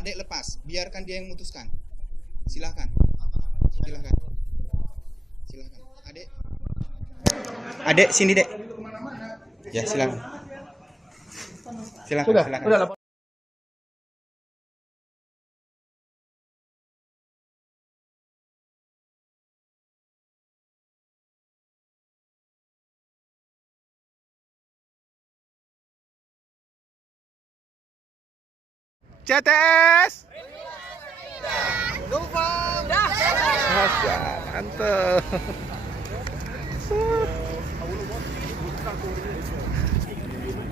Adek lepas, biarkan dia yang memutuskan. Silahkan. Silahkan. Silahkan. Adek sini dek. Ya silahkan. Silahkan. Sudah, Silahkan. udah. CTS. Mantap.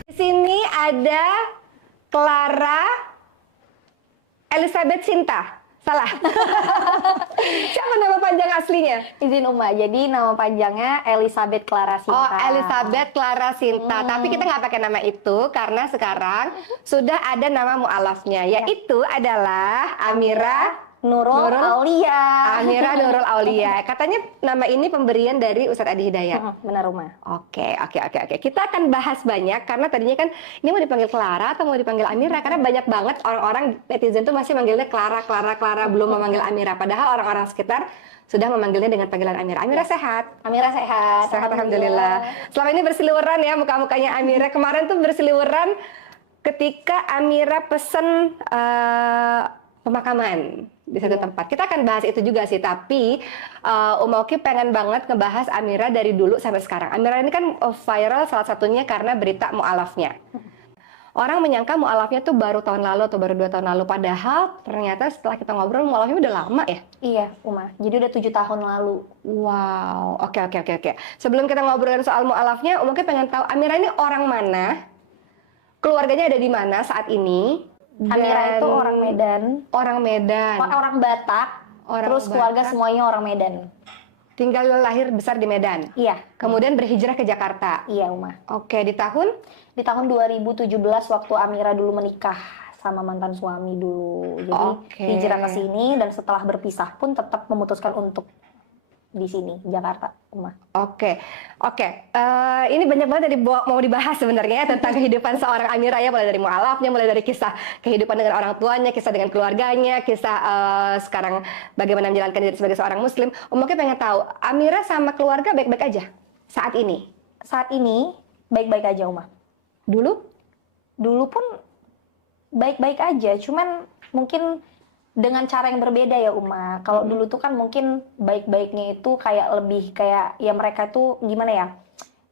Di sini ada Clara Elizabeth Sinta. Salah. Siapa nama panjang aslinya? Izin Uma, jadi nama panjangnya Elizabeth Clara Sinta. Oh, Elizabeth Clara Sinta. Tapi kita nggak pakai nama itu karena sekarang sudah ada nama mu'alafnya, yaitu adalah Amira Nurul Aulia. Amira Nurul Aulia. Katanya nama ini pemberian dari Ustadz Adi Hidayat. Benar Uma. Oke. Kita akan bahas banyak karena tadinya kan ini mau dipanggil Clara atau mau dipanggil Amira karena banyak banget orang-orang netizen tuh masih manggilnya Clara, belum memanggil Amira. Padahal orang-orang sekitar sudah memanggilnya dengan panggilan Amira. Amira sehat? Amira sehat. Sehat alhamdulillah. Selama ini berseliweran ya muka-mukanya Amira. Kemarin tuh berseliweran ketika Amira pesen pemakaman di satu tempat. Kita akan bahas itu juga sih, tapi Oki pengen banget ngebahas Amira dari dulu sampai sekarang. Amira ini kan viral salah satunya karena berita mu'alafnya. Orang menyangka mu'alafnya tuh baru tahun lalu atau baru 2 tahun lalu, padahal ternyata setelah kita ngobrol mu'alafnya udah lama ya? Iya, Uma. Jadi udah 7 tahun lalu. Wow, oke. Sebelum kita ngobrolin soal mu'alafnya, Oki pengen tahu Amira ini orang mana? Keluarganya ada di mana saat ini? Amira itu orang Medan. Orang Medan. Orang Batak. Terus keluarga semuanya orang Medan. Tinggal lahir besar di Medan. Iya. Kemudian berhijrah ke Jakarta. Iya, Uma. Oke, di tahun? Di tahun 2017 waktu Amira dulu menikah sama mantan suami dulu. Jadi hijrah ke sini dan setelah berpisah pun tetap memutuskan untuk di sini Jakarta, Uma. Oke. Ini banyak banget yang mau dibahas sebenarnya ya, tentang kehidupan seorang Amira ya, mulai dari mu'alafnya, mulai dari kisah kehidupan dengan orang tuanya, kisah dengan keluarganya, kisah sekarang bagaimana menjalankan diri sebagai seorang muslim. Oki pengen tahu, Amira sama keluarga baik-baik aja saat ini? Saat ini baik-baik aja, Uma. Dulu? Dulu pun baik-baik aja, cuman mungkin dengan cara yang berbeda ya Uma. Kalau dulu tuh kan mungkin baik-baiknya itu kayak lebih kayak ya mereka tuh gimana ya?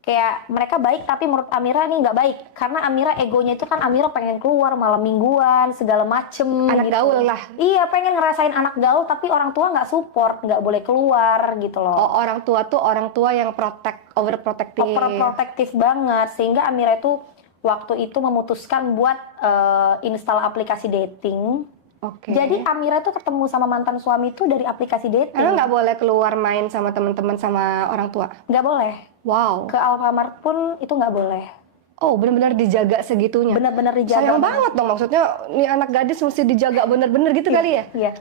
Kayak mereka baik tapi menurut Amira ini nggak baik. Karena Amira egonya itu kan Amira pengen keluar malam mingguan segala macem. Anak gitu. gaul lah. Iya pengen ngerasain anak gaul tapi orang tua nggak support, nggak boleh keluar gitu loh. Oh, orang tua tuh orang tua yang overprotective. Overprotective banget sehingga Amira itu waktu itu memutuskan buat install aplikasi dating. Oke. Jadi Amira tuh ketemu sama mantan suami tuh dari aplikasi dating. Emang nggak boleh keluar main sama teman-teman sama orang tua? Nggak boleh. Wow. Ke Alfamart pun itu nggak boleh. Oh, benar-benar dijaga segitunya. Benar-benar dijaga. Sayang banget dong, maksudnya nih anak gadis mesti dijaga benar-benar gitu kali ya? Iya.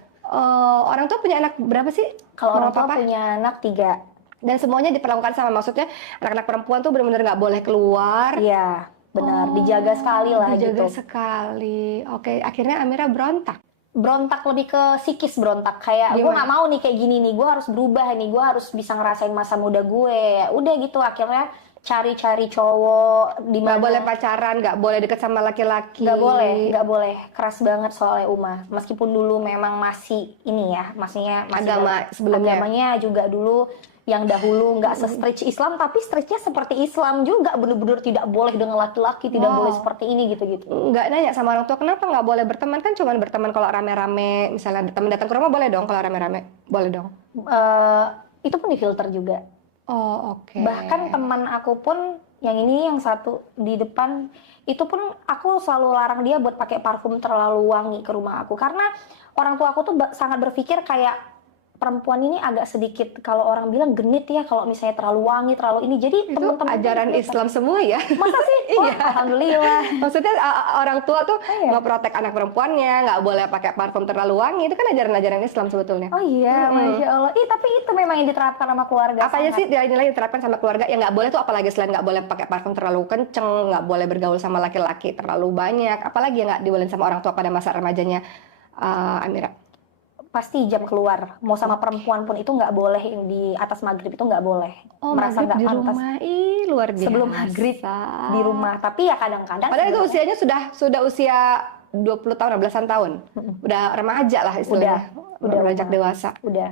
Orang tua punya anak berapa sih? Kalau orang tua punya anak 3. Dan semuanya diperlakukan sama, maksudnya anak-anak perempuan tuh benar-benar nggak boleh keluar. Iya, benar. Dijaga sekali lah dijaga gitu. Dijaga sekali. Oke, akhirnya Amira berontak. Berontak lebih ke psikis berontak. Kayak gue nggak mau nih kayak gini nih, gue harus berubah nih, gue harus bisa ngerasain masa muda gue. Udah gitu akhirnya cari-cari cowok di mana. Nggak boleh pacaran, nggak boleh deket sama laki-laki. Nggak boleh. Keras banget soalnya Uma. Meskipun dulu memang masih ini ya, maksudnya masih agama sebelumnya. Agamanya juga dulu yang dahulu nggak se-stretch Islam, tapi stretchnya seperti Islam juga, bener-bener tidak boleh dengan laki-laki, tidak boleh seperti ini gitu-gitu. Nggak nanya sama orang tua kenapa nggak boleh berteman, kan cuma berteman kalau rame-rame, misalnya teman datang ke rumah boleh dong, kalau rame-rame boleh dong. Itu pun difilter juga. Oh oke. Bahkan teman aku pun yang ini yang satu di depan itu pun aku selalu larang dia buat pakai parfum terlalu wangi ke rumah aku karena orang tua aku tuh sangat berpikir kayak perempuan ini agak sedikit kalau orang bilang genit ya kalau misalnya terlalu wangi, terlalu ini. Jadi teman-teman ajaran Islam semua ya. Masa sih? Iya. Alhamdulillah. Maksudnya orang tua tuh ngeprotek anak perempuannya, nggak boleh pakai parfum terlalu wangi. Itu kan ajaran-ajaran Islam sebetulnya. Oh iya, Masya Allah. Tapi itu memang yang diterapkan sama keluarga. Apa aja sih nilai-nilai yang diterapkan sama keluarga? Yang nggak boleh tuh apalagi selain nggak boleh pakai parfum terlalu kenceng, nggak boleh bergaul sama laki-laki terlalu banyak. Apalagi yang nggak dibolehin sama orang tua pada masa remajanya Amira? Pasti jam keluar. Mau sama perempuan pun itu nggak boleh, yang di atas maghrib itu nggak boleh. Oh, Merasa maghrib nggak di pantas. rumah. Ih, luar biasa. Sebelum maghrib di rumah. Tapi ya kadang-kadang Padahal itu sebenarnya- usianya sudah usia 20 tahun, belasan tahun. Udah remaja lah istilahnya. Udah beranjak rumah. dewasa. Udah.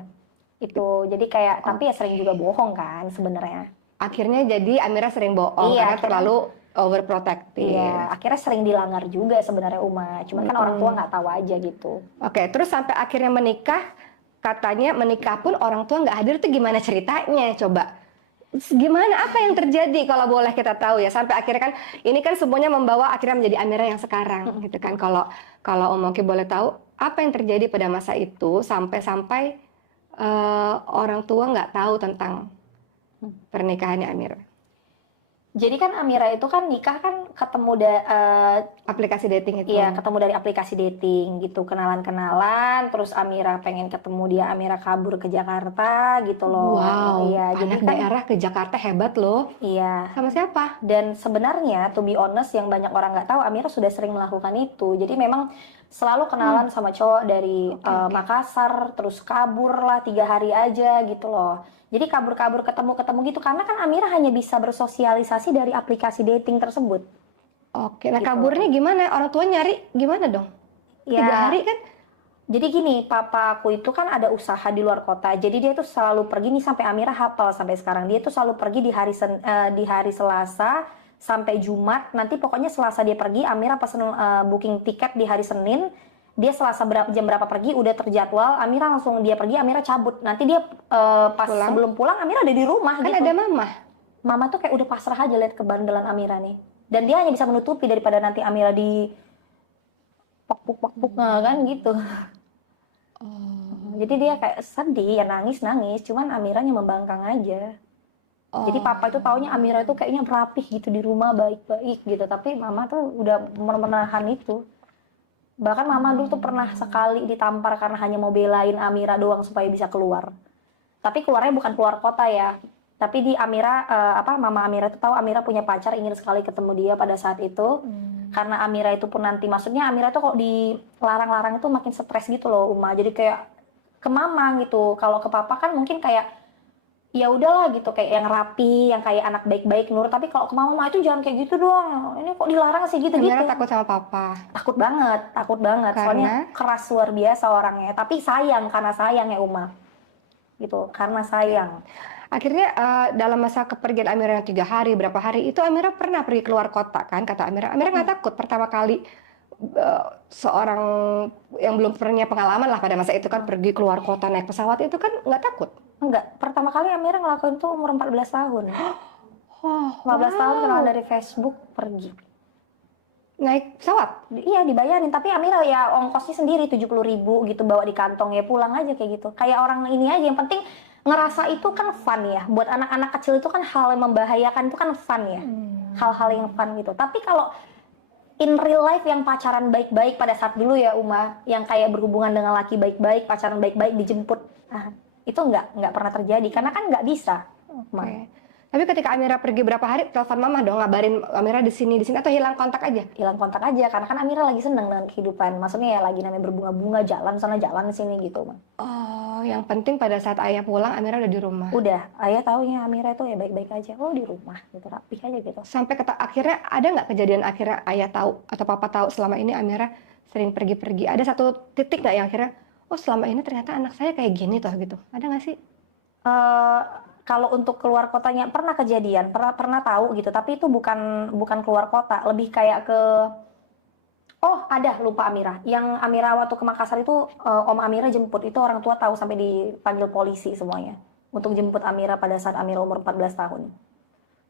Itu jadi kayak tapi ya sering juga bohong kan sebenarnya. Akhirnya jadi Amira sering bohong Iya, karena akhirnya- terlalu overprotective. Iya, akhirnya sering dilanggar juga sebenarnya Uma. Cuman kan orang tua nggak tahu aja gitu. Oke, terus sampai akhirnya menikah, katanya menikah pun orang tua nggak hadir, itu gimana ceritanya? Coba, gimana, apa yang terjadi kalau boleh kita tahu ya? Sampai akhirnya kan, ini kan semuanya membawa akhirnya menjadi Amira yang sekarang, gitu kan? Kalau Om Oki boleh tahu, apa yang terjadi pada masa itu sampai orang tua nggak tahu tentang pernikahannya Amira? Jadi kan Amira itu kan nikah kan ketemu Aplikasi dating itu. iya, ketemu dari aplikasi dating gitu, kenalan-kenalan, terus Amira pengen ketemu dia, Amira kabur ke Jakarta gitu loh. Wow, Iya, jadi anak kan daerah ke Jakarta hebat loh. iya. Sama siapa? Dan sebenarnya to be honest yang banyak orang nggak tahu, Amira sudah sering melakukan itu. Jadi memang selalu kenalan sama cowok dari Makassar, terus kabur lah 3 hari aja gitu loh. Jadi kabur-kabur ketemu-ketemu gitu karena kan Amira hanya bisa bersosialisasi dari aplikasi dating tersebut. Oke, nah Gitu. kaburnya gimana? Orang tua nyari gimana dong? 3 hari kan? Jadi gini, papaku itu kan ada usaha di luar kota. Jadi dia tuh selalu pergi nih sampai Amira hafal sampai sekarang. Dia tuh selalu pergi di hari Selasa sampai Jumat. Nanti pokoknya Selasa dia pergi, Amira pesen booking tiket di hari Senin. Dia Selasa jam berapa pergi udah terjadwal, Amira langsung dia pergi, Amira cabut. Nanti dia pas Pulang. sebelum pulang Amira ada di rumah Kan gitu. ada mama. Mama tuh kayak udah pasrah aja lihat kebandelan Amira nih. Dan dia hanya bisa menutupi daripada nanti Amira di pok-pok kan gitu. Jadi dia kayak sedih ya nangis, cuman Amiranya membangkang aja. Jadi papa itu taunya Amira itu kayaknya rapih gitu di rumah, baik-baik gitu. Tapi mama tuh udah menahan itu. Bahkan mama dulu tuh pernah sekali ditampar karena hanya mau belain Amira doang supaya bisa keluar. Tapi keluarnya bukan keluar kota ya. Tapi di Amira, mama Amira itu tahu Amira punya pacar, ingin sekali ketemu dia pada saat itu. Karena Amira itu pun nanti, maksudnya Amira tuh kok dilarang-larang itu makin stres gitu loh Uma. Jadi kayak ke mama gitu. Kalau ke papa kan mungkin kayak ya udahlah gitu, kayak yang rapi, yang kayak anak baik-baik nurut. Tapi kalau ke mama itu jangan kayak gitu dong. Ini kok dilarang sih gitu-gitu. Amira takut sama papa. Takut banget. Karena? Soalnya keras luar biasa orangnya. Tapi sayang, karena sayang ya Uma. Gitu, karena sayang. Akhirnya dalam masa kepergian Amira yang 3 hari, berapa hari itu Amira pernah pergi keluar kota kan, kata Amira. Amira nggak takut pertama kali seorang yang belum pernah pengalaman lah pada masa itu kan pergi keluar kota naik pesawat itu kan nggak takut? Enggak, pertama kali Amira ngelakuin tuh umur 14 tahun. 15 tahun kenalan dari Facebook, pergi. Naik pesawat? Iya dibayarin, tapi Amira ya ongkosnya sendiri 70.000 gitu, bawa di kantong ya pulang aja kayak gitu. Kayak orang ini aja, yang penting ngerasa itu kan fun ya. Buat anak-anak kecil itu kan hal yang membahayakan itu kan fun ya. Hal-hal yang fun gitu. Tapi kalau in real life yang pacaran baik-baik pada saat dulu ya Uma, yang kayak berhubungan dengan laki baik-baik, pacaran baik-baik dijemput, itu nggak pernah terjadi karena kan nggak bisa. Uma. Oke. Tapi ketika Amira pergi berapa hari, telepon mama dong, ngabarin Amira di sini atau hilang kontak aja? Hilang kontak aja karena kan Amira lagi seneng dengan kehidupan. Maksudnya ya lagi namanya berbunga-bunga, jalan sana jalan sini gitu, Uma. Oh, yang penting pada saat ayah pulang Amira udah di rumah. Udah, ayah taunya Amira itu ya baik-baik aja. Oh di rumah gitu, rapih aja gitu. Sampai akhirnya ada nggak kejadian akhirnya ayah tahu atau papa tahu selama ini Amira sering pergi-pergi? Ada satu titik nggak yang akhirnya, oh selama ini ternyata anak saya kayak gini toh gitu? Ada nggak sih? Kalau untuk keluar kotanya pernah kejadian, pernah tahu gitu. Tapi itu bukan keluar kota, lebih kayak ke ada lupa Amira. Yang Amira waktu ke Makassar itu Om Amira jemput, itu orang tua tahu sampai dipanggil polisi semuanya untuk jemput Amira pada saat Amira umur 14 tahun.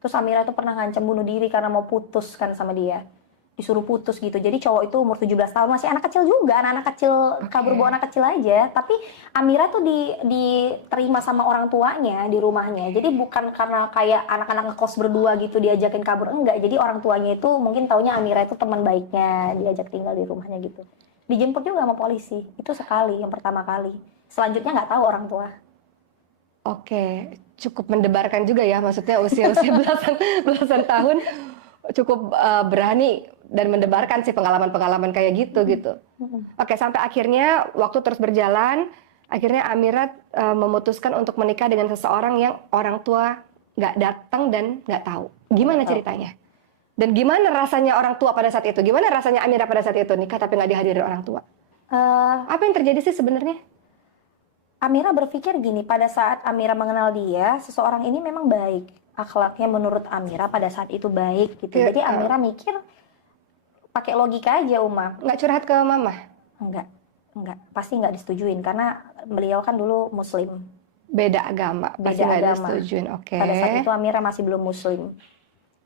Terus Amira itu pernah ngancam bunuh diri karena mau putus kan sama dia. Disuruh putus gitu. Jadi cowok itu umur 17 tahun, masih anak kecil juga, anak-anak kecil, kabur bawa anak kecil aja. Tapi Amira tuh diterima sama orang tuanya di rumahnya. Jadi bukan karena kayak anak-anak ngekos berdua gitu diajakin kabur, enggak. Jadi orang tuanya itu mungkin taunya Amira itu teman baiknya, diajak tinggal di rumahnya gitu. Dijemput juga sama polisi. Itu sekali, yang pertama kali. Selanjutnya nggak tahu orang tua. Oke, cukup mendebarkan juga ya, maksudnya usia-usia belasan tahun cukup berani dan mendebarkan sih pengalaman-pengalaman kayak gitu. Oke, sampai akhirnya waktu terus berjalan, akhirnya Amira memutuskan untuk menikah dengan seseorang yang orang tua nggak datang dan nggak tahu. Gimana Nggak tahu. ceritanya? Dan gimana rasanya orang tua pada saat itu? Gimana rasanya Amira pada saat itu nikah tapi nggak dihadiri orang tua? Apa yang terjadi sih sebenarnya? Amira berpikir gini, pada saat Amira mengenal dia, seseorang ini memang baik. Akhlaknya menurut Amira pada saat itu baik gitu. Iya, Jadi Amira mikir pakai logika aja, Uma. Nggak curhat ke mama? Enggak. Pasti nggak disetujuin karena beliau kan dulu Muslim. Beda agama, pasti Beda nggak agama. disetujuin. Oke. Pada saat itu Amira masih belum Muslim.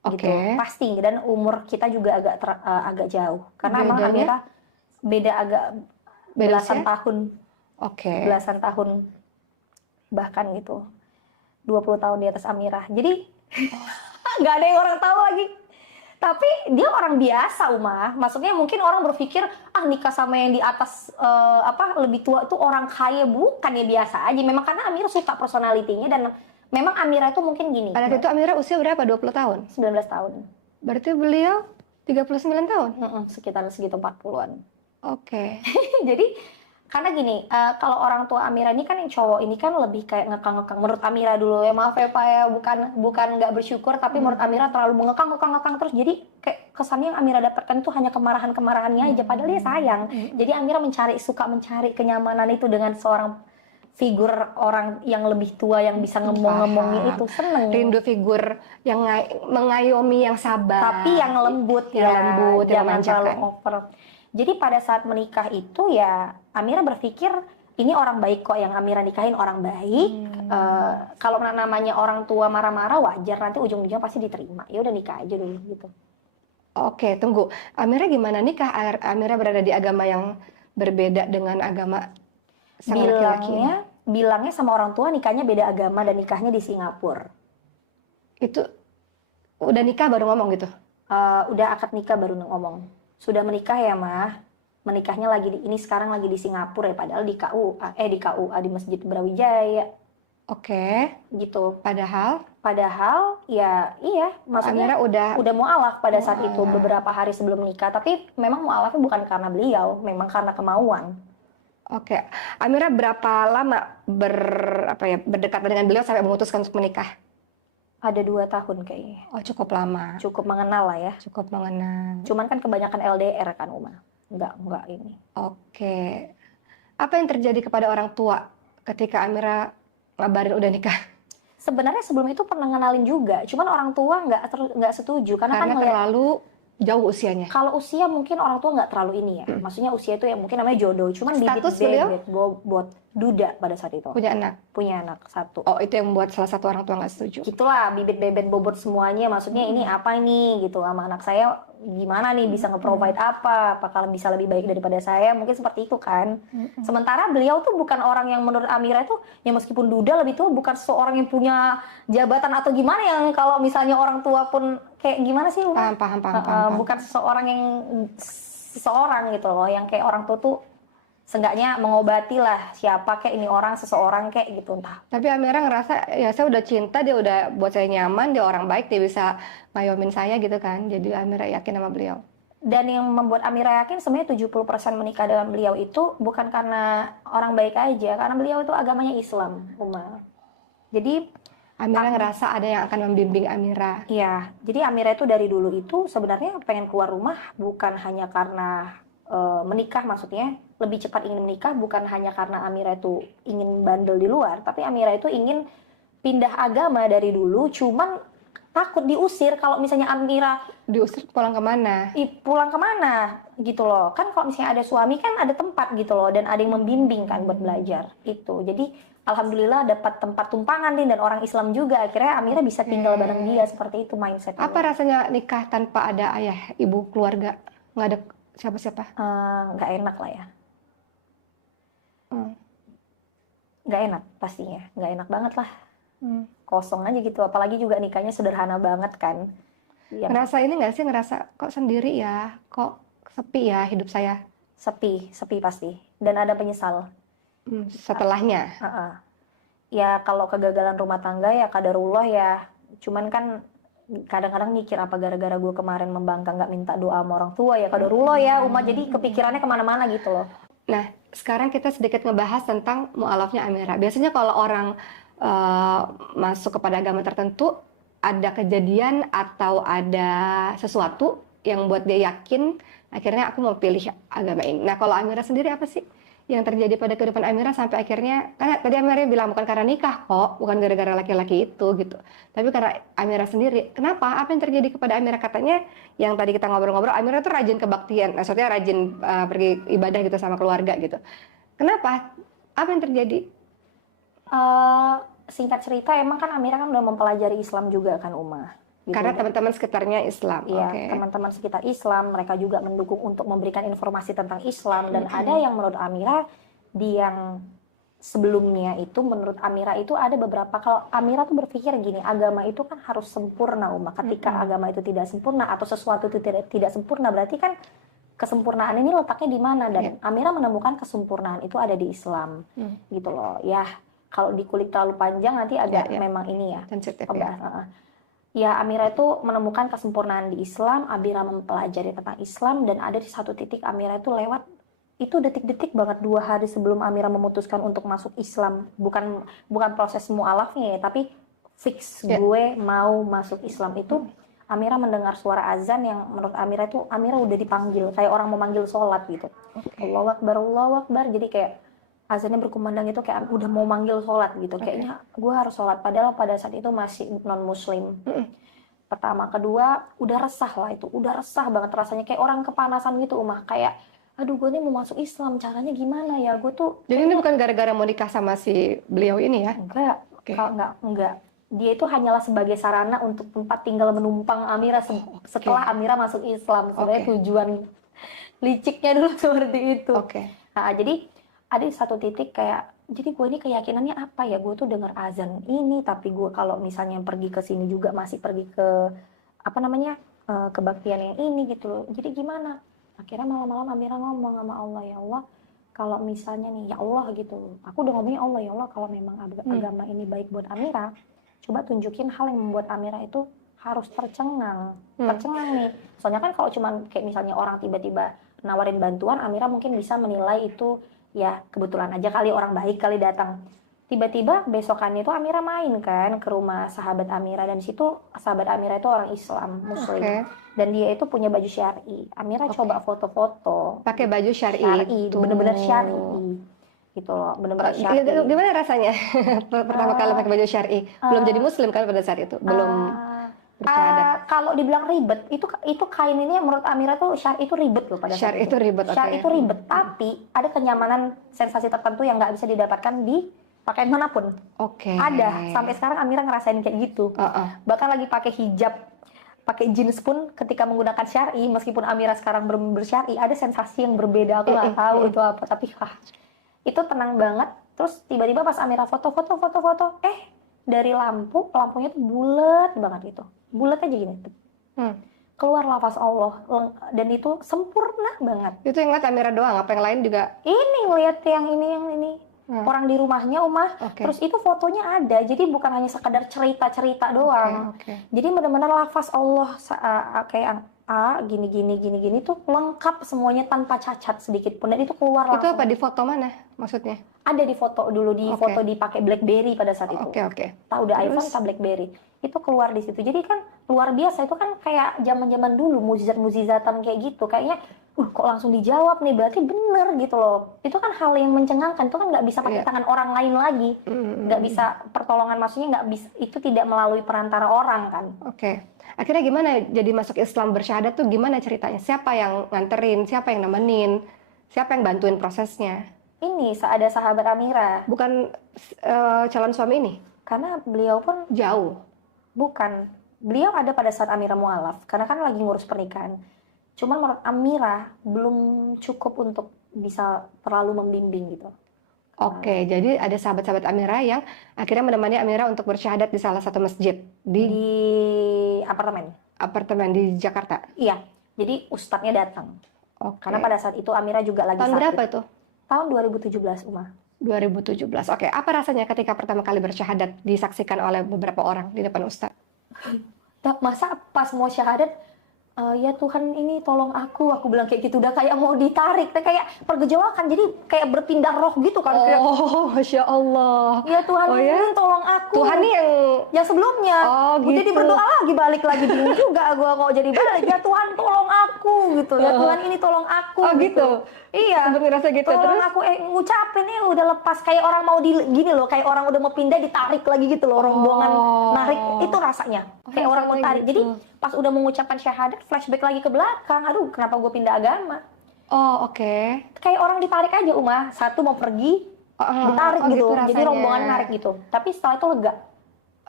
Gitu. Oke. Pasti, dan umur kita juga agak jauh. Karena emang Bedanya? Amira beda agak Beda belasan usia? tahun. Oke. Belasan tahun. Bahkan gitu. 20 tahun di atas Amira. Jadi nggak ada yang orang tahu lagi. Tapi dia orang biasa, Uma. Maksudnya mungkin orang berpikir, nikah sama yang di atas lebih tua itu orang kaya. Bukan, ya biasa aja. Memang karena Amira suka personalitinya, dan memang Amira itu mungkin gini. Pada saat itu Amira usia berapa? 20 tahun? 19 tahun. Berarti beliau 39 tahun? Sekitar segitu 40-an. Oke. Jadi karena gini, kalau orang tua Amira ini kan, yang cowok ini kan lebih kayak ngekang-ngekang. Menurut Amira dulu ya, maaf ya Pak ya, bukan nggak bersyukur, tapi menurut Amira terlalu mengekang terus. Jadi kayak kesannya yang Amira dapatkan itu hanya kemarahannya aja, padahal dia sayang. Jadi Amira suka mencari kenyamanan itu dengan seorang figur orang yang lebih tua yang bisa ngomong-ngomongin Paham. itu. Seneng. Rindu figur yang mengayomi, yang sabar. Tapi yang lembut, Yang lembut, yang jangan terlalu memanjakan. over. Jadi pada saat menikah itu ya Amira berpikir ini orang baik kok, yang Amira nikahin orang baik. Kalau namanya orang tua marah-marah wajar, nanti ujung-ujungnya pasti diterima. Ya udah nikah aja dulu gitu. Oke, tunggu. Amira gimana nikah? Amira berada di agama yang berbeda dengan agama sang laki-laki ini. Bilangnya sama orang tua nikahnya beda agama dan nikahnya di Singapura. Itu udah nikah baru ngomong gitu? Udah akad nikah baru ngomong. Sudah menikah ya Mah? Menikahnya sekarang lagi di Singapura ya, padahal di KUA di Masjid Brawijaya Oke. gitu. Padahal Ya iya, maksudnya Amira udah mualaf pada saat itu Mualaf. beberapa hari sebelum nikah, tapi memang mualafnya bukan karena beliau, memang karena kemauan. Oke. Amira berapa lama berdekatan dengan beliau sampai memutuskan untuk menikah? Ada 2 tahun kayaknya. Oh, cukup lama. Cukup mengenal lah ya. Cukup mengenal. Cuman kan kebanyakan LDR kan Uma. Enggak ini. Oke. Apa yang terjadi kepada orang tua ketika Amira ngabarin udah nikah? Sebenarnya sebelum itu pernah ngenalin juga, cuman orang tua nggak setuju karena kan ngeliat, terlalu jauh usianya. kalau usia mungkin orang tua nggak terlalu ini ya. Maksudnya usia itu ya mungkin namanya jodoh, cuman Status bibit bobot duda pada saat itu. Punya anak. Punya anak 1. Oh, itu yang membuat salah satu orang tua nggak setuju. Gitulah, bibit bebet bobot semuanya, maksudnya ini apa nih gitu, sama anak saya gimana nih, bisa nge-provide apa kalau bisa lebih baik daripada saya, mungkin seperti itu kan. Sementara beliau tuh bukan orang yang menurut Amira itu, ya meskipun duda lebih tua, bukan seorang yang punya jabatan atau gimana, yang kalau misalnya orang tua pun kayak gimana sih, Paham. bukan seseorang gitu loh, yang kayak orang tua tuh seenggaknya mengobati lah siapa kayak ini orang, seseorang kayak gitu entah. Tapi Amira ngerasa ya saya udah cinta, dia udah buat saya nyaman, dia orang baik, dia bisa ngayomin saya gitu kan. Jadi Amira yakin sama beliau. Dan yang membuat Amira yakin sebenarnya 70% menikah dengan beliau itu bukan karena orang baik aja, karena beliau itu agamanya Islam, Uma. Jadi Amira ngerasa ada yang akan membimbing Amira. iya, jadi Amira itu dari dulu itu sebenarnya pengen keluar rumah bukan hanya karena menikah, maksudnya lebih cepat ingin menikah bukan hanya karena Amira itu ingin bandel di luar, tapi Amira itu ingin pindah agama dari dulu, cuman takut diusir. Kalau misalnya Amira Diusir pulang kemana? pulang kemana gitu loh, kan kalau misalnya ada suami kan ada tempat gitu loh, dan ada yang membimbing kan buat belajar itu. Jadi alhamdulillah dapat tempat tumpangan nih, dan orang Islam juga, akhirnya Amira bisa tinggal bareng dia, seperti itu mindsetnya. Apa rasanya nikah tanpa ada ayah, ibu, keluarga? Nggak ada siapa-siapa? Nggak enak lah ya. Nggak enak pastinya, nggak enak banget lah. Kosong aja gitu, apalagi juga nikahnya sederhana banget kan. Ngerasa ini nggak sih, ngerasa kok sendiri ya, kok sepi ya hidup saya? Sepi pasti, dan ada penyesal. Setelahnya. Ya kalau kegagalan rumah tangga ya kadarullah ya, cuman kan kadang-kadang mikir apa gara-gara gue kemarin membangkang nggak minta doa sama orang tua ya, qadarullah ya Uma, jadi kepikirannya kemana-mana gitu loh. Nah, sekarang kita sedikit ngebahas tentang mualafnya Amira. Biasanya kalau orang masuk kepada agama tertentu, ada kejadian atau ada sesuatu yang buat dia yakin, akhirnya aku mau pilih agama ini. Nah, kalau Amira sendiri apa sih yang terjadi pada kehidupan Amira sampai akhirnya, karena tadi Amira bilang bukan karena nikah kok, bukan gara-gara laki-laki itu gitu, tapi karena Amira sendiri. Kenapa? Apa yang terjadi kepada Amira? Katanya yang tadi kita ngobrol-ngobrol, Amira tuh rajin kebaktian, maksudnya rajin pergi ibadah gitu sama keluarga gitu. Kenapa? Apa yang terjadi? Singkat cerita, emang kan Amira kan udah mempelajari Islam juga kan Uma. Gitu. Karena teman-teman sekitarnya Islam. Iya, Okay. teman-teman sekitar Islam, mereka juga mendukung untuk memberikan informasi tentang Islam. Dan ada yang menurut Amira, yang sebelumnya itu menurut Amira itu ada beberapa, kalau Amira tuh berpikir gini, agama itu kan harus sempurna Uma. Ketika agama itu tidak sempurna atau sesuatu itu tidak sempurna, berarti kan kesempurnaan ini letaknya di mana? Dan Amira menemukan kesempurnaan itu ada di Islam, gitu loh. Ya, kalau dikulik terlalu panjang nanti agak memang ini ya. Sensitif Ya, Amira itu menemukan kesempurnaan di Islam, Amira mempelajari tentang Islam, dan ada di satu titik Amira itu lewat, itu detik-detik banget 2 hari sebelum Amira memutuskan untuk masuk Islam. Bukan proses mualafnya ya, tapi fix gue mau masuk Islam itu, Amira mendengar suara azan yang menurut Amira itu, Amira udah dipanggil, kayak orang memanggil sholat gitu. Allahu Akbar, Allahu Akbar, jadi kayak azannya berkumandang itu kayak udah mau manggil sholat gitu. Kayaknya gue harus sholat, padahal pada saat itu masih non muslim. Pertama, kedua udah resah lah itu, udah resah banget rasanya, kayak orang kepanasan gitu Umah, kayak aduh gue nih mau masuk Islam, caranya gimana ya, gue tuh. Jadi ini bukan gara-gara mau nikah sama si beliau ini ya? Enggak. Dia itu hanyalah sebagai sarana untuk tempat tinggal menumpang Amira setelah Amira masuk Islam. Sebenarnya tujuan liciknya dulu seperti itu. Nah, jadi ada satu titik kayak, jadi gue ini keyakinannya apa ya, gue tuh dengar azan ini, tapi gue kalau misalnya pergi ke sini juga masih pergi ke kebaktian yang ini gitu loh. Jadi gimana? Akhirnya malam-malam Amira ngomong sama Allah, ya Allah, kalau misalnya nih, ya Allah gitu, aku udah ngomongnya Allah, ya Allah, kalau memang agama ini baik buat Amira, coba tunjukin hal yang membuat Amira itu harus tercengang nih. Soalnya kan kalau cuman kayak misalnya orang tiba-tiba nawarin bantuan, Amira mungkin bisa menilai itu ya kebetulan aja kali, orang baik kali datang. Tiba-tiba besokannya itu Amira main kan ke rumah sahabat Amira, dan situ sahabat Amira itu orang Islam muslim, dan dia itu punya baju syar'i. Amira coba foto-foto pakai baju syar'i, bener-bener syar'i gitu loh, bener-bener syar'i. Gimana rasanya pertama kali pakai baju syar'i? Belum jadi muslim kan pada saat itu, belum bersyahadat. Kalau dibilang ribet, itu kain ini menurut Amira tuh syar'i itu ribet loh pada saat Syar'i itu ribet, syar'i itu ribet, tapi ada kenyamanan, sensasi tertentu yang nggak bisa didapatkan di pakaian manapun. Ada, sampai sekarang Amira ngerasain kayak gitu. Bahkan lagi pakai hijab, pakai jeans pun ketika menggunakan syar'i, meskipun Amira sekarang bersyar'i, ada sensasi yang berbeda. Aku nggak tahu itu apa, tapi itu tenang banget. Terus tiba-tiba pas Amira foto, dari lampunya tuh bulat banget gitu. Bulat aja gini. Keluar lafaz Allah, dan itu sempurna banget. Itu yang ngeliat Amira doang, apa yang lain juga? Ini ngeliat yang ini. Orang di rumahnya Umah. Terus itu fotonya ada, jadi bukan hanya sekedar cerita-cerita doang. Jadi benar-benar lafaz Allah kayak gini tuh lengkap semuanya tanpa cacat sedikit pun, dan itu keluar langsung. Itu apa, di foto mana maksudnya? Ada di foto dulu, foto dipakai BlackBerry pada saat itu. Tahu udah iPhone atau BlackBerry. Itu keluar di situ. Jadi kan luar biasa, itu kan kayak zaman-zaman dulu mukjizat-mukjizatan kayak gitu. Kayaknya kok langsung dijawab nih, berarti bener gitu loh. Itu kan hal yang mencengangkan, itu kan nggak bisa pakai tangan orang lain lagi. Nggak bisa pertolongan, maksudnya nggak bisa, itu tidak melalui perantara orang kan. Akhirnya gimana jadi masuk Islam bersyahadat tuh, gimana ceritanya? Siapa yang nganterin, siapa yang nemenin, siapa yang bantuin prosesnya? Ini ada sahabat Amira. Bukan calon suami ini? Karena beliau pun jauh. Bukan. Beliau ada pada saat Amira mualaf, karena kan lagi ngurus pernikahan. Cuman menurut Amira belum cukup untuk bisa terlalu membimbing gitu. Jadi ada sahabat-sahabat Amira yang akhirnya menemani Amira untuk bersyahadat di salah satu masjid di apartemen di Jakarta. Iya. Jadi ustadznya datang. Karena pada saat itu Amira juga lagi tahun sakit. Berapa itu? Tahun 2017, Uma. 2017. Apa rasanya ketika pertama kali bersyahadat disaksikan oleh beberapa orang di depan ustadz? Masa pas mau syahadat, ya Tuhan ini tolong aku bilang kayak gitu, udah kayak mau ditarik, kayak pergejolakan, jadi kayak berpindah roh gitu kan, kayak, Oh, Masya Allah. ya Tuhan Oh ya? ini tolong aku. Tuhan nih yang sebelumnya, Oh, jadi gitu. berdoa lagi, balik lagi, bingung juga gue kok jadi balik, ya Tuhan tolong aku gitu, ya Tuhan ini tolong aku. Oh, gitu. Iya, Sempet ngerasa gitu, tolong terus? aku, ngucapin nih udah lepas, kayak orang mau gini loh, kayak orang udah mau pindah ditarik lagi gitu loh, rombongan narik, itu rasanya kayak orang mau rasanya tarik. gitu. Jadi pas udah mengucapkan syahadat, flashback lagi ke belakang, aduh kenapa gue pindah agama, Oh, oke. kayak orang ditarik aja. Satu mau pergi ditarik Oh, gitu, gitu jadi rasanya. rombongan narik gitu. Tapi setelah itu lega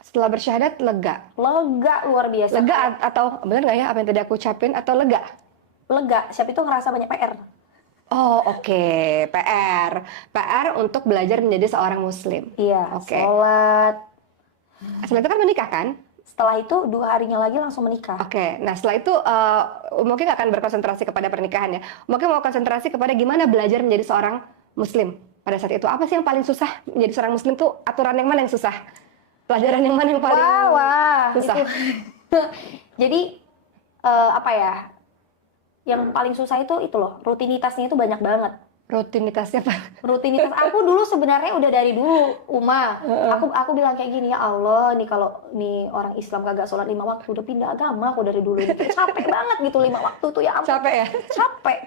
Setelah bersyahadat lega. luar biasa. Lega atau benar nggak ya apa yang tadi aku ucapin, atau lega? Lega, siapa itu ngerasa banyak PR. Oh, oke. PR untuk belajar menjadi seorang muslim. Iya, Oke. sholat. Setelah itu kan menikah kan? Setelah itu 2 harinya lagi langsung menikah. Oke. Nah, setelah itu mungkin nggak akan berkonsentrasi kepada pernikahan ya. Mungkin mau konsentrasi kepada gimana belajar menjadi seorang muslim pada saat itu. Apa sih yang paling susah menjadi seorang muslim tuh? Aturan yang mana yang susah? Pelajaran yang mana yang paling susah? Itu. Jadi apa ya? Yang paling susah itu loh, rutinitasnya itu banyak banget. Rutinitasnya apa? Rutinitas aku dulu sebenarnya udah dari dulu, aku bilang kayak gini, ya Allah nih, kalau nih orang Islam kagak sholat 5 waktu, udah pindah agama aku dari dulu. Ini kayak capek banget gitu 5 waktu tuh, ya ampun. Capek ya?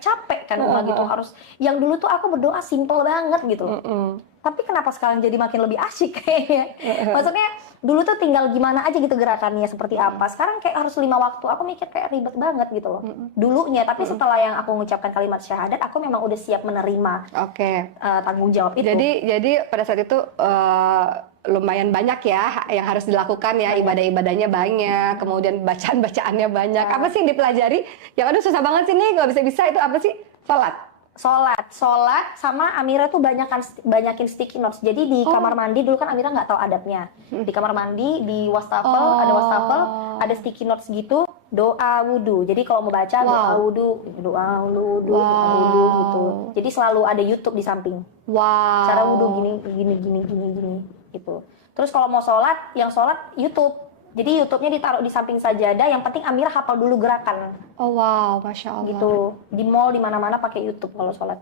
Capek kan gitu, harus yang dulu tuh aku berdoa simple banget gitu loh. Tapi kenapa sekarang jadi makin lebih asyik kayaknya? Maksudnya dulu tuh tinggal gimana aja gitu gerakannya seperti apa. Sekarang kayak harus 5 waktu. Aku mikir kayak ribet banget gitu loh. Dulunya, tapi setelah yang aku mengucapkan kalimat syahadat, aku memang udah siap menerima Oke. tanggung jawab itu. Jadi pada saat itu lumayan banyak ya yang harus dilakukan ya, ibadah-ibadahnya banyak, kemudian bacaan-bacaannya banyak. Apa sih yang dipelajari? Yang aduh susah banget sih nih, nggak bisa-bisa, itu apa sih? Sholat sama Amira tuh banyakin sticky notes. Jadi di kamar mandi dulu kan Amira nggak tahu adabnya. Di kamar mandi, di wastafel, ada wastafel, ada sticky notes gitu, doa wudhu. Jadi kalau mau baca doa wudhu gitu. Jadi selalu ada YouTube di samping. Wow. Cara wudhu gini gitu. Terus kalau mau sholat, yang sholat YouTube. Jadi YouTube-nya ditaruh di samping sajadah. Yang penting Amira hafal dulu gerakan. Oh wow, Masya Allah. Gitu. Di mall di mana-mana pakai YouTube kalau sholat.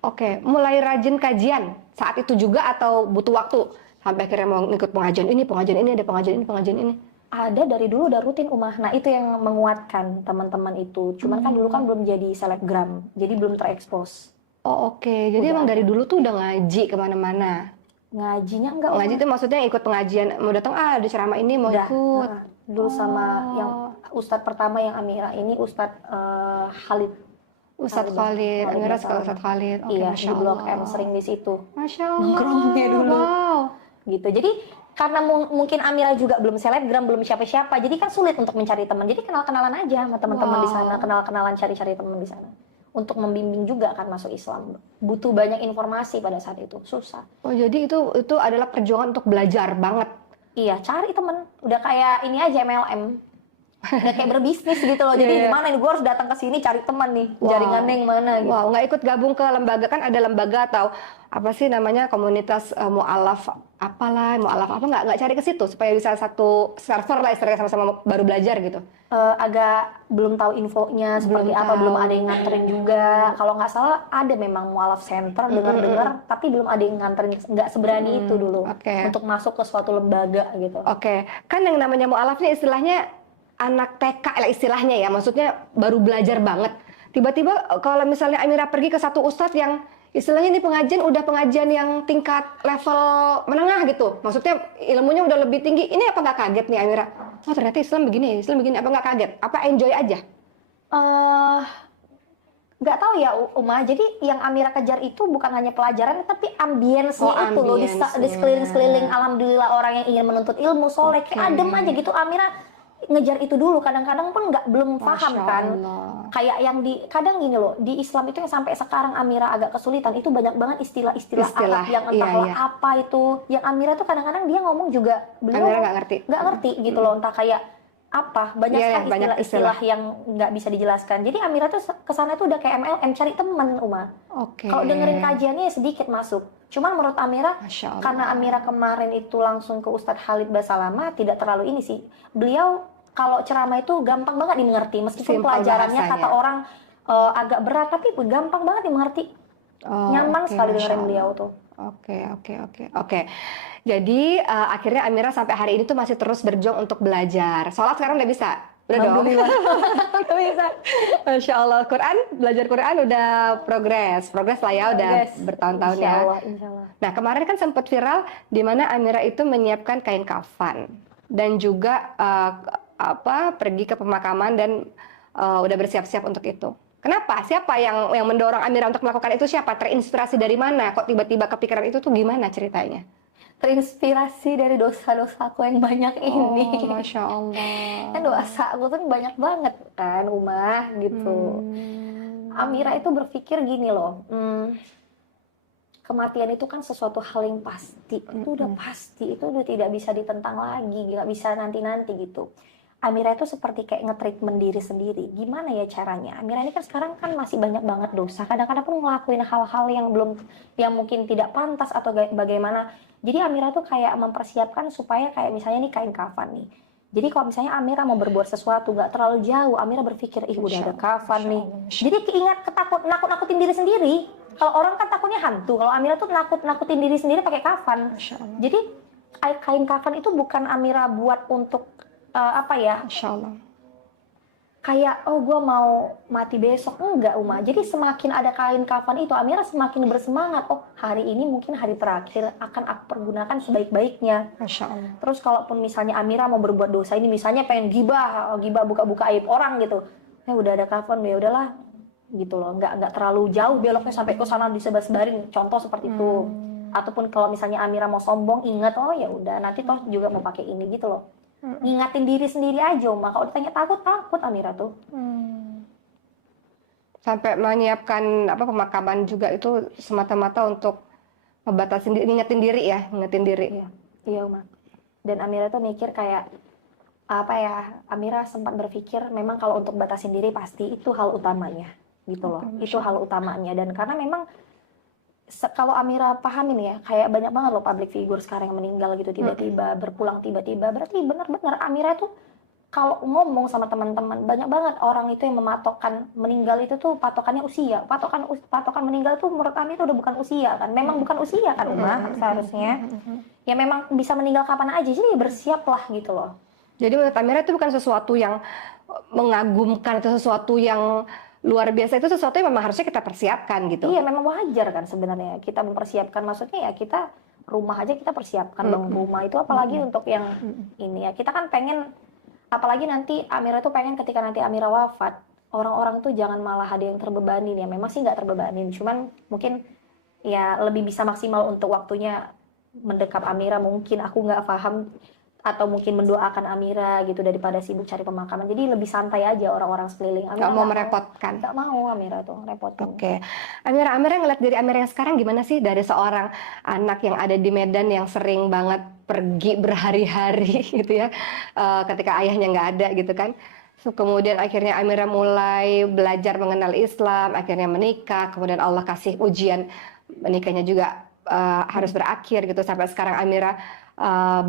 Oke, mulai rajin kajian saat itu juga atau butuh waktu sampai akhirnya mau ikut pengajian ini, ada pengajian ini? Ada, dari dulu udah rutin Nah itu yang menguatkan teman-teman itu. Cuman kan dulu kan belum jadi selebgram, jadi belum terekspos. Oh oke. Jadi emang dari dulu tuh udah ngaji kemana-mana? Ngajinya enggak. Ngaji itu maksudnya ikut pengajian, mau datang ada ceramah ini mau ikut. Dulu sama yang Ustadz pertama yang Amira ini Ustadz Khalid. Ustadz Khalid, Amira sekolah Ustadz Khalid. Oke, Iya, Masya di Blok Allah. M sering di situ. Masya Allah. Nongkrongnya dulu. Wow. Gitu. Jadi karena mungkin Amira juga belum selebgram, belum siapa-siapa, jadi kan sulit untuk mencari teman. Jadi kenal-kenalan aja sama teman-teman di sana, kenal-kenalan, cari-cari teman di sana. Untuk membimbing juga kan masuk Islam. Butuh banyak informasi pada saat itu, susah. Oh jadi itu adalah perjuangan untuk belajar banget. Iya, cari teman. Udah kayak ini aja MLM. Udah kayak berbisnis gitu loh. Jadi gimana nih, gue harus datang ke sini cari teman nih. Jaringannya yang mana gitu. Wow, nggak ikut gabung ke lembaga, kan ada lembaga atau apa sih namanya, komunitas mu'alaf apa, nggak cari ke situ supaya bisa satu server lah istilahnya, sama-sama baru belajar gitu. Agak belum tahu infonya seperti apa, belum ada yang nganterin juga. Kalau nggak salah ada memang mu'alaf center, dengar-dengar, tapi belum ada yang nganterin, nggak seberani itu dulu untuk masuk ke suatu lembaga gitu. Oke, kan yang namanya mu'alaf nih istilahnya anak TK lah istilahnya ya, maksudnya baru belajar banget. Tiba-tiba kalau misalnya Amira pergi ke satu ustadz yang istilahnya ini udah pengajian yang tingkat level menengah gitu, maksudnya ilmunya udah lebih tinggi, ini apa nggak kaget nih Amira? Oh ternyata Islam begini, apa nggak kaget? Apa enjoy aja? Nggak tahu ya jadi yang Amira kejar itu bukan hanya pelajaran, tapi ambience-nya itu loh, di sekeliling-sekeliling, alhamdulillah orang yang ingin menuntut ilmu, soleh, kayak adem aja gitu. Amira ngejar itu dulu, kadang-kadang pun belum paham kan. Kayak yang kadang gini loh, di Islam itu yang sampai sekarang Amira agak kesulitan, itu banyak banget istilah-istilah Arab yang entahlah apa itu. Yang Amira tuh kadang-kadang dia ngomong juga Amira nggak ngerti gitu loh, entah kayak apa, banyak sekali istilah yang nggak bisa dijelaskan. Jadi Amira tuh kesana tuh udah kayak MLM, cari teman Kalau dengerin kajiannya sedikit masuk. Cuman menurut Amira, karena Amira kemarin itu langsung ke Ustadz Khalid Basalamah, tidak terlalu ini sih. Beliau kalau ceramah itu gampang banget dimengerti, meskipun Simpel pelajarannya bahasanya. kata orang agak berat, tapi gampang banget dimengerti. Oh, Nyaman oke, sekali Masya dengerin Allah. beliau tuh. Oke. Jadi akhirnya Amira sampai hari ini tuh masih terus berjuang untuk belajar. Sholat sekarang udah bisa? Udah dong? Alhamdulillah. Udah bisa. Masya Allah. Belajar Quran udah progres lah ya, udah Progres. bertahun-tahun Insya ya. Allah, insya Allah. Nah, kemarin kan sempat viral di mana Amira itu menyiapkan kain kafan dan juga pergi ke pemakaman dan udah bersiap-siap untuk itu. Kenapa? Siapa yang mendorong Amira untuk melakukan itu? Siapa? Terinspirasi dari mana? Kok tiba-tiba kepikiran itu tuh gimana ceritanya? Terinspirasi dari dosa-dosaku yang banyak ini. Oh, Masya Allah. Kan dosa aku tuh banyak banget kan, Umah gitu. Amira itu berpikir gini loh, kematian itu kan sesuatu hal yang pasti, itu udah pasti, itu udah tidak bisa ditentang lagi, nggak bisa nanti-nanti gitu. Amira itu seperti kayak nge-treatment diri sendiri. Gimana ya caranya? Amira ini kan sekarang kan masih banyak banget dosa. Kadang-kadang pun ngelakuin hal-hal yang mungkin tidak pantas atau bagaimana. Jadi Amira tuh kayak mempersiapkan supaya kayak misalnya nih kain kafan nih. Jadi kalau misalnya Amira mau berbuat sesuatu gak terlalu jauh, Amira berpikir, udah ada kafan nih. Jadi keingat nakut-nakutin diri sendiri. Kalau orang kan takutnya hantu. Kalau Amira tuh nakutin diri sendiri pakai kafan. Jadi kain kafan itu bukan Amira buat untuk Masya Allah. kayak gue mau mati besok, enggak Uma. Jadi semakin ada kain kafan itu, Amira semakin bersemangat. Hari ini mungkin hari terakhir, akan aku pergunakan sebaik-baiknya. Masya Allah. Terus kalaupun misalnya Amira mau berbuat dosa ini, misalnya pengen gibah buka-buka aib orang gitu, udah ada kafan, ya udahlah gitu loh. Nggak terlalu jauh beloknya sampai ke sana disebar-sebarin. Contoh seperti itu. Ataupun kalau misalnya Amira mau sombong, ingat ya udah nanti toh juga mau pakai ini gitu loh. Ngingatin diri sendiri aja, Uma. Kalau ditanya takut Amira tuh. Sampai menyiapkan pemakaman juga itu semata-mata untuk ngebatasin diri, ngingetin diri. Iya, Uma. Dan Amira tuh mikir kayak Amira sempat berpikir memang kalau untuk batasin diri pasti itu hal utamanya gitu loh. Itu hal utamanya, dan karena memang kalau Amira pahamin ya, kayak banyak banget loh public figure sekarang yang meninggal gitu tiba-tiba, berpulang tiba-tiba. Berarti benar-benar Amira tuh kalau ngomong sama teman-teman, banyak banget orang itu yang mematokkan meninggal itu tuh patokannya usia. Patokan meninggal tuh menurut Amira udah bukan usia kan. Memang bukan usia kan, Uma, seharusnya. Ya memang bisa meninggal kapan aja, jadi bersiaplah gitu loh. Jadi menurut Amira itu bukan sesuatu yang mengagumkan atau sesuatu yang luar biasa, itu sesuatu yang memang harusnya kita persiapkan gitu. Iya, memang wajar kan sebenarnya kita mempersiapkan, maksudnya ya kita rumah aja kita persiapkan dong, rumah itu apalagi untuk yang ini ya. Kita kan pengen, apalagi nanti Amira tuh pengen ketika nanti Amira wafat, orang-orang tuh jangan malah ada yang terbebanin ya. Memang sih nggak terbebanin, cuman mungkin ya lebih bisa maksimal untuk waktunya mendekap Amira, mungkin aku nggak paham, atau mungkin mendoakan Amira gitu daripada sibuk cari pemakaman. Jadi lebih santai aja orang-orang sekeliling. Nggak mau merepotkan. Nggak mau Amira tuh repotin. Oke. Amira ngeliat diri Amira yang sekarang gimana sih, dari seorang anak yang ada di Medan yang sering banget pergi berhari-hari gitu ya, ketika ayahnya nggak ada gitu kan. Kemudian akhirnya Amira mulai belajar mengenal Islam, akhirnya menikah, kemudian Allah kasih ujian, menikahnya juga harus berakhir gitu, sampai sekarang Amira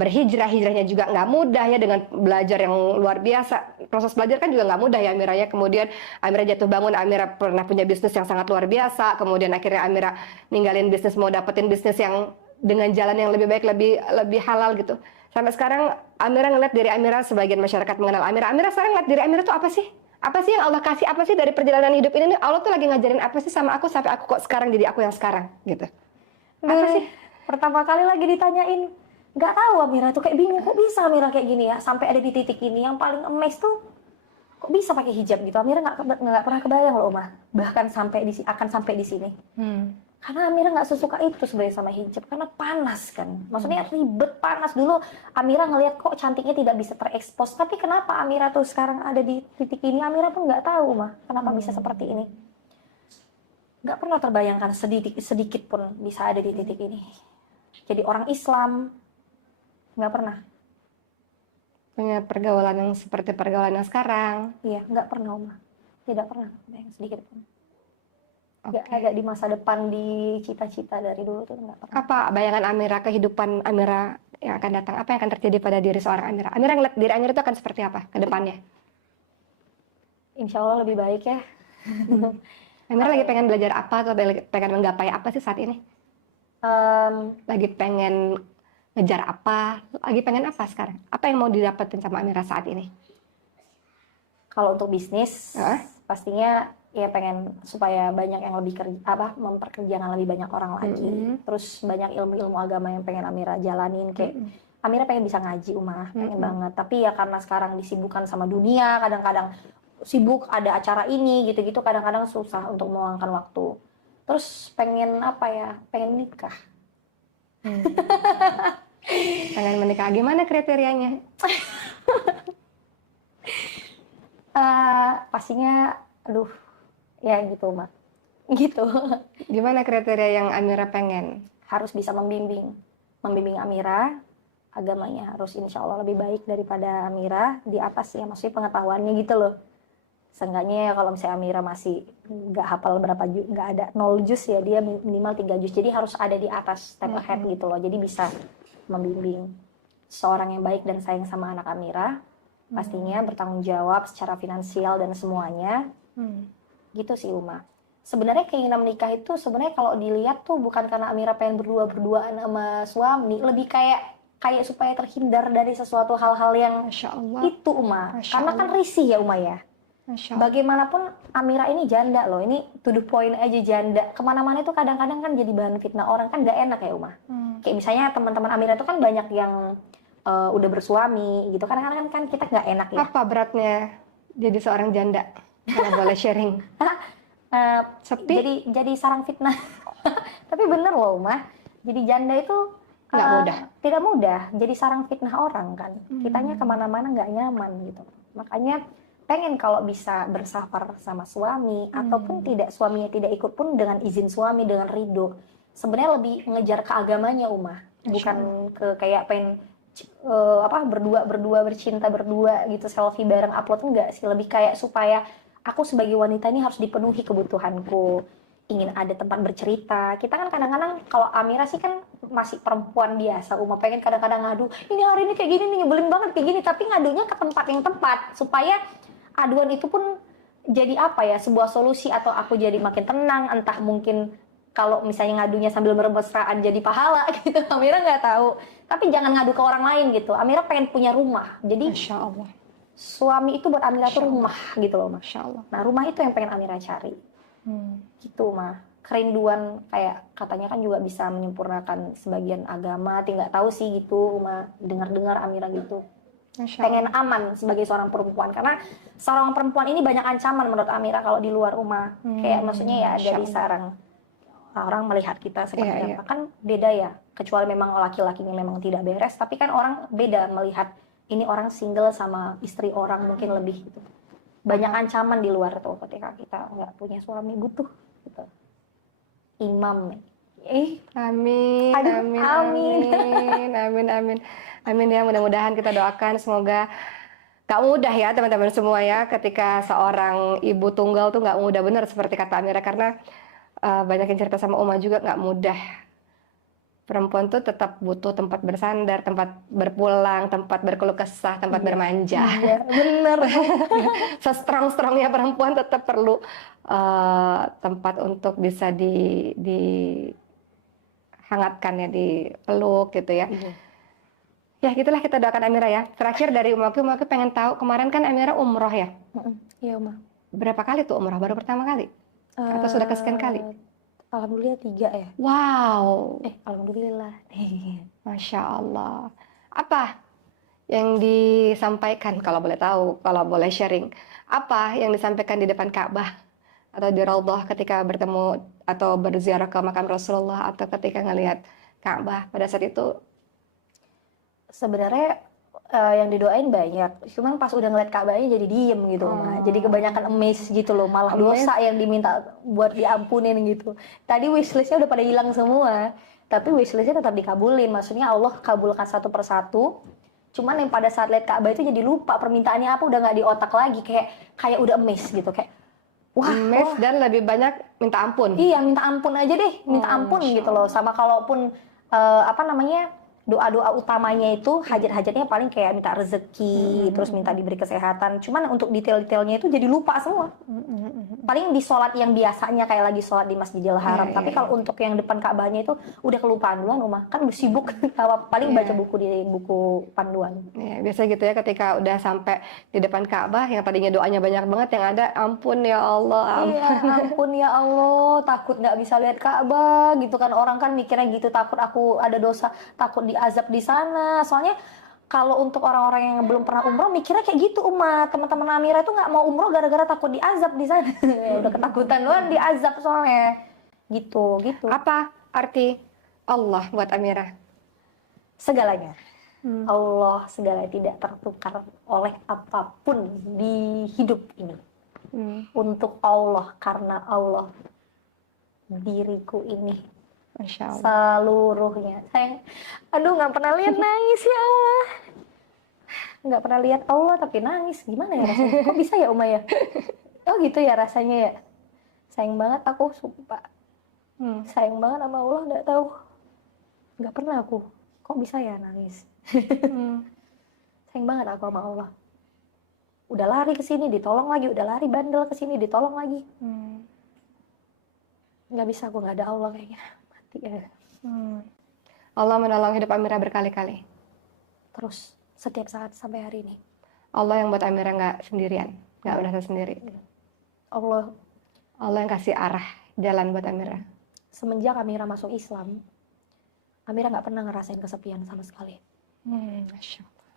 hijrahnya juga nggak mudah ya, dengan belajar yang luar biasa. Proses belajar kan juga nggak mudah ya Amira ya. Kemudian Amira jatuh bangun, Amira pernah punya bisnis yang sangat luar biasa, kemudian akhirnya Amira ninggalin bisnis, mau dapetin bisnis yang dengan jalan yang lebih baik, lebih halal gitu. Sampai sekarang Amira ngeliat diri Amira, sebagian masyarakat mengenal Amira sekarang ngeliat diri Amira tuh apa sih? Apa sih yang Allah kasih? Apa sih dari perjalanan hidup ini nih, Allah tuh lagi ngajarin apa sih sama aku sampai aku kok sekarang jadi aku yang sekarang gitu? Apa sih? Pertama kali lagi ditanyain, nggak tahu Amira tuh, kayak bingung, kok bisa Amira kayak gini ya, sampai ada di titik ini. Yang paling amazed tuh kok bisa pakai hijab gitu. Amira nggak pernah kebayang loh, Oma, bahkan akan sampai di sini. Karena Amira nggak sesuka itu sebenarnya sama hijab, karena panas kan, maksudnya ribet, panas. Dulu Amira ngelihat kok cantiknya tidak bisa terekspos, tapi kenapa Amira tuh sekarang ada di titik ini, Amira pun nggak tahu mah kenapa bisa seperti ini. Nggak pernah terbayangkan sedikit pun bisa ada di titik ini. Jadi orang Islam, nggak pernah. Punya pergaulan yang seperti pergaulan yang sekarang. Iya, nggak pernah, Oma. Tidak pernah, yang sedikit pun. Nggak Okay. ada di masa depan, di cita-cita dari dulu tuh nggak pernah. Apa bayangan Amira, kehidupan Amira yang akan datang? Apa yang akan terjadi pada diri seorang Amira? Amira ngeliat diri Amira itu akan seperti apa ke depannya? Insya Allah lebih baik ya. Amira lagi pengen belajar apa atau lagi pengen menggapai apa sih saat ini? Lagi pengen ngejar apa? Lagi pengen apa sekarang? Apa yang mau didapetin sama Amira saat ini? Kalau untuk bisnis, Hah? pastinya ya pengen supaya banyak yang lebih memperkerjakan lebih banyak orang lagi. Terus banyak ilmu-ilmu agama yang pengen Amira jalanin. Kayak Amira pengen bisa ngaji, pengen banget. Tapi ya karena sekarang disibukkan sama dunia, kadang-kadang sibuk ada acara ini gitu-gitu, kadang-kadang susah untuk meluangkan waktu. Terus pengen apa ya? Pengen nikah. Pengen menikah. Gimana kriterianya? Pastinya, aduh, ya gitu Mak. Gitu. Gimana kriteria yang Amira pengen? Harus bisa membimbing Amira, agamanya harus insya Allah lebih baik daripada Amira di atas ya, maksudnya pengetahuannya gitu loh. Seenggaknya ya kalau misalnya Amira masih nggak hafal berapa juz, nggak ada 0 juz ya, dia minimal 3 juz. Jadi harus ada di atas, step ahead gitu loh. Jadi bisa membimbing seorang yang baik dan sayang sama anak Amira. Pastinya bertanggung jawab secara finansial dan semuanya. Gitu sih Uma. Sebenarnya keinginan menikah itu sebenarnya kalau dilihat tuh bukan karena Amira pengen berduaan sama suami, lebih kayak supaya terhindar dari sesuatu hal-hal yang Masya Allah. itu Uma. Masya Karena kan Allah. risih ya Uma ya. Masya Allah. Bagaimanapun Amira ini janda loh, ini to the point aja janda. Kemana-mana itu kadang-kadang kan jadi bahan fitnah orang, kan gak enak ya Uma. Kayak misalnya teman-teman Amira itu kan banyak yang udah bersuami gitu, kadang-kadang kan kita gak enak ya. Apa beratnya jadi seorang janda? Kalau boleh sharing. Sepi? Jadi sarang fitnah. Tapi bener loh Uma, jadi janda itu Nggak mudah. tidak mudah, jadi sarang fitnah orang kan. Kitanya kemana-mana nggak nyaman gitu. Makanya pengen kalau bisa bersafar sama suami, ataupun tidak, suaminya tidak ikut pun dengan izin suami, dengan ridho. Sebenarnya lebih ngejar ke agamanya Uma, bukan ke kayak pengen berdua bercinta berdua gitu, selfie bareng upload, enggak sih. Lebih kayak supaya aku sebagai wanita ini harus dipenuhi kebutuhanku, ingin ada tempat bercerita. Kita kan kadang-kadang, kalau Amira sih kan masih perempuan biasa Uma, pengen kadang-kadang ngadu, ini hari ini kayak gini nih, nyebelin banget kayak gini, tapi ngadunya ke tempat yang tepat supaya aduan itu pun jadi apa ya, sebuah solusi, atau aku jadi makin tenang. Entah mungkin kalau misalnya ngadunya sambil bermesraan jadi pahala gitu, Amira nggak tahu. Tapi jangan ngadu ke orang lain gitu. Amira pengen punya rumah, jadi Masya Allah. suami itu buat Amira tuh rumah gitu loh Mas. Masya Allah. Nah rumah itu yang pengen Amira cari gitu mah. Kerinduan kayak katanya kan juga bisa menyempurnakan sebagian agama, tidak tahu sih gitu Uma, dengar-dengar Amira gitu. Masya Pengen aman sebagai seorang perempuan, karena seorang perempuan ini banyak ancaman menurut Amira kalau di luar Uma. Kayak maksudnya ya Masya dari Allah. sarang orang melihat kita seperti Iya, apa, kan beda ya, kecuali memang laki-lakinya memang tidak beres, tapi kan orang beda melihat ini orang single sama istri orang mungkin lebih gitu. Banyak ancaman di luar tuh ketika kita nggak punya suami, butuh gitu. Imam Amin, Aduh, amin, amin. amin, amin, amin, amin ya. Mudah-mudahan kita doakan semoga gak mudah ya teman-teman semua ya. Ketika seorang ibu tunggal tuh gak mudah, bener seperti kata Amira, karena banyak yang cerita sama Uma juga gak mudah. Perempuan tuh tetap butuh tempat bersandar, tempat berpulang, tempat berkeluh kesah, tempat bermanja. Iya, bener. Se-strong-strongnya perempuan tetap perlu tempat untuk bisa dihangatkan ya, dipeluk gitu ya. Ya gitulah, kita doakan Amira ya. Terakhir dari Umaku pengen tahu, kemarin kan Amira umroh ya. Iya Uma. Berapa kali tuh umroh? Baru pertama kali? Atau sudah kesekian kali? Alhamdulillah 3 ya. Wow, Alhamdulillah. Masya Allah. Apa yang disampaikan, kalau boleh tahu, kalau boleh sharing, apa yang disampaikan di depan Ka'bah atau di Raudhah ketika bertemu atau berziarah ke makam Rasulullah, atau ketika ngelihat Ka'bah pada saat itu? Sebenarnya yang didoain banyak, cuman pas udah ngeliat Ka'bahnya jadi diem gitu Uma. Jadi kebanyakan amazed gitu loh, malah dosa yang diminta buat diampunin gitu. Tadi wishlistnya udah pada hilang semua, tapi wishlistnya tetap dikabulin. Maksudnya Allah kabulkan satu persatu. Cuman yang pada saat lihat Ka'bah itu jadi lupa permintaannya apa, udah nggak di otak lagi, kayak udah amazed gitu, kayak wah, Dan lebih banyak minta ampun. Iya, minta ampun aja deh, minta ampun gitu loh. Sama kalaupun doa-doa utamanya itu hajat-hajatnya paling kayak minta rezeki, terus minta diberi kesehatan. Cuman untuk detail-detailnya itu jadi lupa semua. Paling di sholat yang biasanya kayak lagi sholat di Masjidil Haram. Tapi kalau untuk yang depan Ka'bahnya itu udah kelupaan duluan Uma. Kan udah sibuk paling baca buku di buku panduan. Ya, biasa gitu ya ketika udah sampai di depan Ka'bah yang tadinya doanya banyak banget yang ada ampun ya Allah, Iya, ampun ya Allah, takut nggak bisa lihat Ka'bah gitu kan, orang kan mikirnya gitu, takut aku ada dosa, takut diazab di sana. Soalnya kalau untuk orang-orang yang belum pernah umroh mikirnya kayak gitu umat. Teman-teman Amira itu nggak mau umroh gara-gara takut diazab di sana. Udah ketakutan luar diazab soalnya. Gitu. Apa arti Allah buat Amira? Segalanya. Allah segala tidak tertukar oleh apapun di hidup ini. Untuk Allah, karena Allah, diriku ini Masya Allah. seluruhnya. Sayang, aduh nggak pernah lihat nangis ya Allah. Nggak pernah lihat Allah tapi nangis. Gimana ya rasanya? Kok bisa ya Uma ya? Oh gitu ya rasanya ya. Sayang banget aku, sumpah. Sayang banget sama Allah, nggak tahu. Nggak pernah aku. Kok bisa ya nangis? Sayang banget aku sama Allah. Udah lari ke sini ditolong lagi, udah lari bandel ke sini ditolong lagi. Nggak bisa, aku nggak ada Allah kayaknya. Mati ya. Allah menolong hidup Amira berkali-kali. Terus setiap saat sampai hari ini. Allah yang buat Amira nggak sendirian, nggak merasa sendiri. Allah Allah yang kasih arah jalan buat Amira. semenjak Amira masuk Islam, Amira nggak pernah ngerasain kesepian sama sekali. Masya Allah.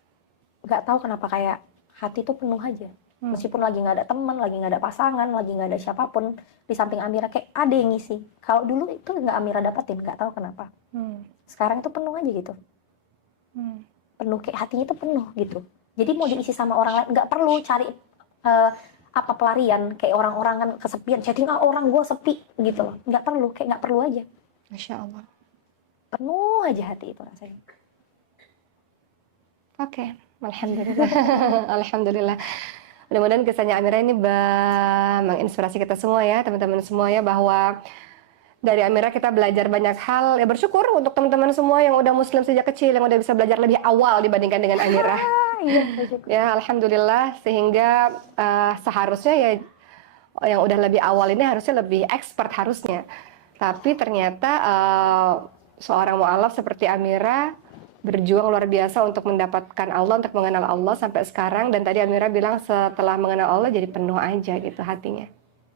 Nggak tahu kenapa kayak hati tuh penuh aja. Meskipun lagi nggak ada teman, lagi nggak ada pasangan, lagi nggak ada siapapun di samping Amira, kayak ada yang ngisi. Kalau dulu itu nggak Amira dapetin, nggak tahu kenapa. Sekarang itu penuh aja gitu. Penuh, kayak hatinya itu penuh gitu. Jadi mau diisi sama orang lain, nggak perlu cari apa pelarian, kayak orang-orang kan kesepian, jadi orang gue sepi gitu loh. Nggak perlu, kayak nggak perlu aja. Masya Allah. Penuh aja hati itu rasanya. Oke, alhamdulillah. Alhamdulillah. Mudah-mudahan kisahnya Amira ini menginspirasi kita semua ya, teman-teman semua ya, bahwa dari Amira kita belajar banyak hal. Ya bersyukur untuk teman-teman semua yang udah muslim sejak kecil, yang udah bisa belajar lebih awal dibandingkan dengan Amira. Ya, alhamdulillah, sehingga seharusnya ya yang udah lebih awal ini harusnya lebih expert harusnya. Tapi ternyata seorang mu'alaf seperti Amira berjuang luar biasa untuk mendapatkan Allah, untuk mengenal Allah sampai sekarang. Dan tadi Amira bilang setelah mengenal Allah jadi penuh aja gitu hatinya.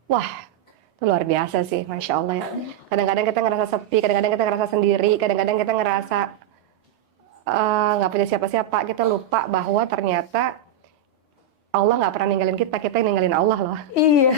Wah, itu luar biasa sih, Masya Allah ya. Kadang-kadang kita ngerasa sepi, kadang-kadang kita ngerasa sendiri, kadang-kadang kita ngerasa nggak punya siapa-siapa. Kita lupa bahwa ternyata Allah nggak pernah ninggalin kita, kita yang ninggalin Allah loh. Iya.